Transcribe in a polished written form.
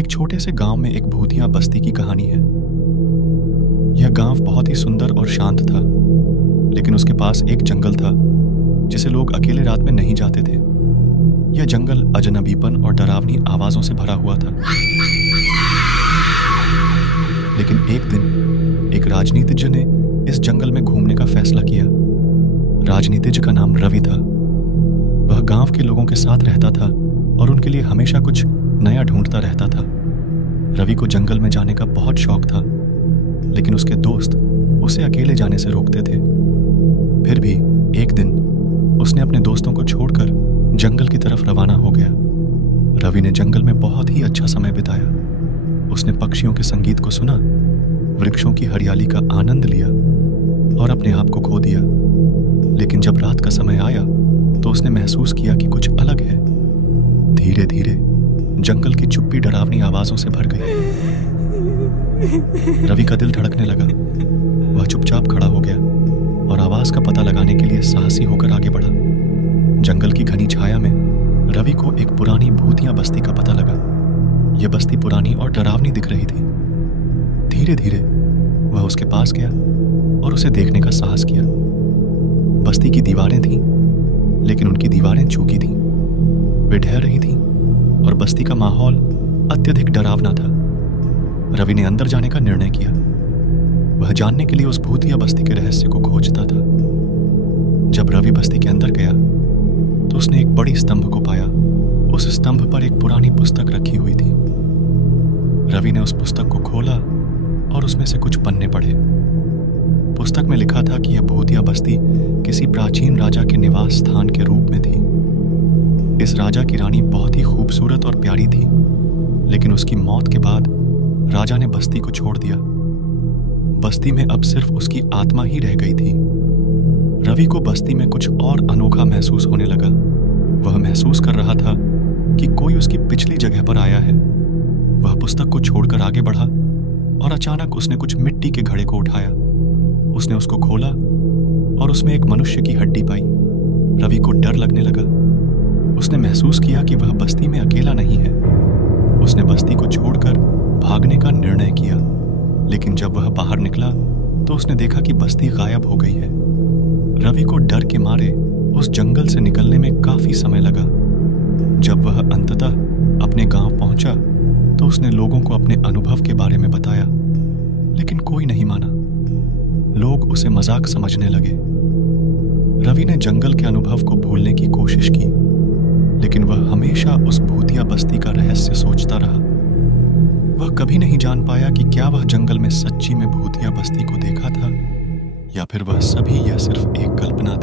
एक छोटे से गांव में एक भूतिया बस्ती की कहानी है। यह गांव बहुत ही सुंदर और शांत था, लेकिन उसके पास एक जंगल था जिसे लोग अकेले रात में नहीं जाते थे। यह जंगल अजनबीपन और डरावनी आवाजों से भरा हुआ था। लेकिन एक दिन एक राजनीतिज्ञ ने इस जंगल में घूमने का फैसला किया। राजनीतिज्ञ का नाम रवि था। वह गांव के लोगों के साथ रहता था और उनके लिए हमेशा कुछ नया ढूंढता रहता था। रवि को जंगल में जाने का बहुत शौक था, लेकिन उसके दोस्त उसे अकेले जाने से रोकते थे। फिर भी एक दिन उसने अपने दोस्तों को छोड़कर जंगल की तरफ रवाना हो गया। रवि ने जंगल में बहुत ही अच्छा समय बिताया। उसने पक्षियों के संगीत को सुना, वृक्षों की हरियाली का आनंद लिया और अपने आप को खो दिया। लेकिन जब रात का समय आया तो उसने महसूस किया कि कुछ अलग है। धीरे धीरे जंगल की चुप्पी डरावनी आवाजों से भर गई। रवि का दिल धड़कने लगा। वह चुपचाप खड़ा हो गया और आवाज का पता लगाने के लिए साहसी होकर आगे बढ़ा। जंगल की घनी छाया में रवि को एक पुरानी भूतिया बस्ती का पता लगा। यह बस्ती पुरानी और डरावनी दिख रही थी। धीरे धीरे वह उसके पास गया और उसे देखने का साहस किया। बस्ती की दीवारें थीं, लेकिन उनकी दीवारें चूकी थीं। वे ढह रही थीं और बस्ती का माहौल अत्यधिक डरावना था। रवि ने अंदर जाने का निर्णय किया। वह जानने के लिए उस भूतिया बस्ती के रहस्य को खोजता था। जब रवि बस्ती के अंदर गया तो उसने एक बड़ी स्तंभ को पाया। उस स्तंभ पर एक पुरानी पुस्तक रखी हुई थी। रवि ने उस पुस्तक को खोला और उसमें से कुछ पन्ने पढ़े। पुस्तक में लिखा था कि यह भूतिया बस्ती किसी प्राचीन राजा के निवास स्थान के रूप में थी। इस राजा की रानी बहुत ही खूबसूरत और प्यारी थी, लेकिन उसकी मौत के बाद राजा ने बस्ती को छोड़ दिया। बस्ती में अब सिर्फ उसकी आत्मा ही रह गई थी। रवि को बस्ती में कुछ और अनोखा महसूस होने लगा। वह महसूस कर रहा था कि कोई उसकी पिछली जगह पर आया है। वह पुस्तक को छोड़कर आगे बढ़ा और अचानक उसने कुछ मिट्टी के घड़े को उठाया। उसने उसको खोला और उसमें एक मनुष्य की हड्डी पाई। रवि को डर लगने लगा। उसने महसूस किया कि वह बस्ती में अकेला नहीं है। उसने बस्ती को छोड़कर भागने का निर्णय किया, लेकिन जब वह बाहर निकला तो उसने देखा कि बस्ती गायब हो गई है। रवि को डर के मारे उस जंगल से निकलने में काफी समय लगा। जब वह अंततः अपने गांव पहुंचा तो उसने लोगों को अपने अनुभव के बारे में बताया, लेकिन कोई नहीं माना। लोग उसे मजाक समझने लगे। रवि ने जंगल के अनुभव को भूलने की कोशिश की, लेकिन वह हमेशा उस भूतिया बस्ती का रहस्य सोचता रहा। वह कभी नहीं जान पाया कि क्या वह जंगल में सच्ची में भूतिया बस्ती को देखा था या फिर वह सभी यह सिर्फ एक कल्पना